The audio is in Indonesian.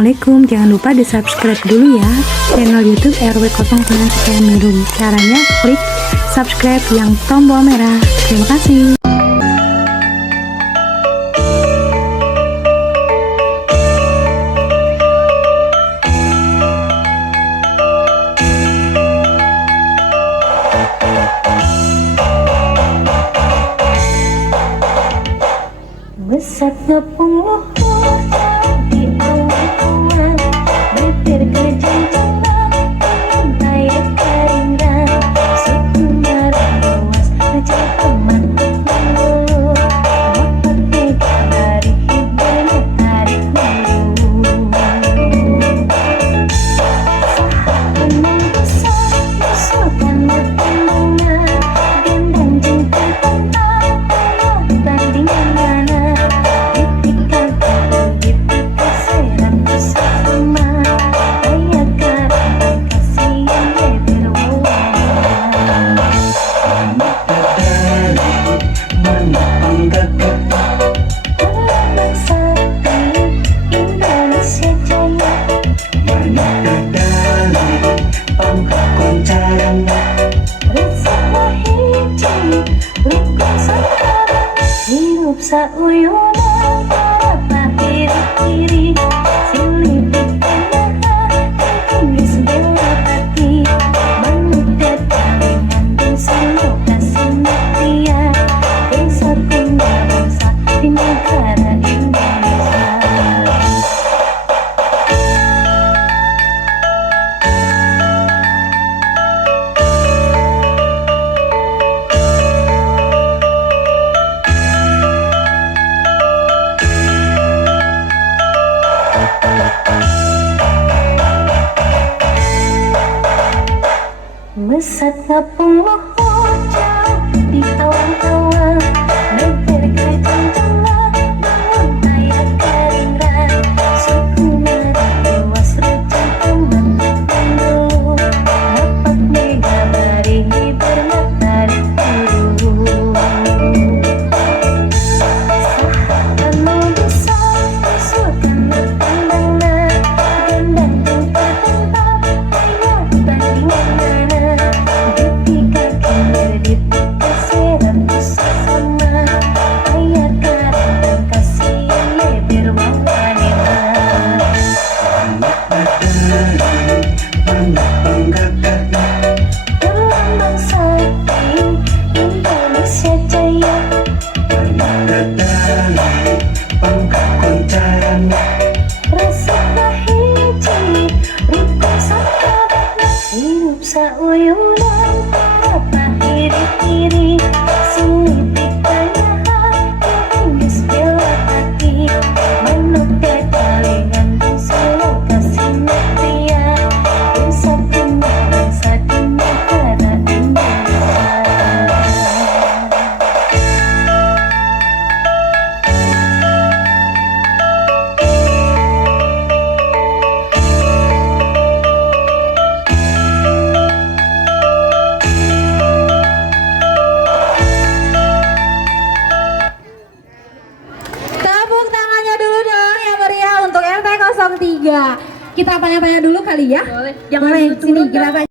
Assalamualaikum, jangan lupa di subscribe dulu ya channel YouTube RW09 Sekian Mirum. Caranya klik subscribe yang tombol merah. Terima kasih. Besar ngepung luhur di awan-awan, bibir kejantanan, lantai keringan, suku marah luas, kecil teman mengeluh, motor tiga hari hiburnya tarik nuru. Sahabat besar, musuhkan bertandingan, gendang jengkel tentang bandingan mana. Sauyunan para kiri-kiri silih dikanahan tinggi sebelah kaki manusia talingan dosa lokasi mutia desa tunggal bangsa di negara Indonesia. Mesat ngapung luhur jauh di awan-awan, bibir kejantanan, lantai keringan, suku marah luas, rejang teman mengeluh, dapat mengabari hiburnya tarik nuru. Sahabat besar, musuhkan bertandingan, gendang jengkel tentang bandingan mana. Sauyunan para kiri-kiri silih dikanahan tinggi sebelah kaki manusia talingan dosa lokasi mutia desa tunggal bangsa di negara Indonesia. Kita tanya-tanya dulu kali ya. Boleh. Jangan Boleh, sini kita tanya.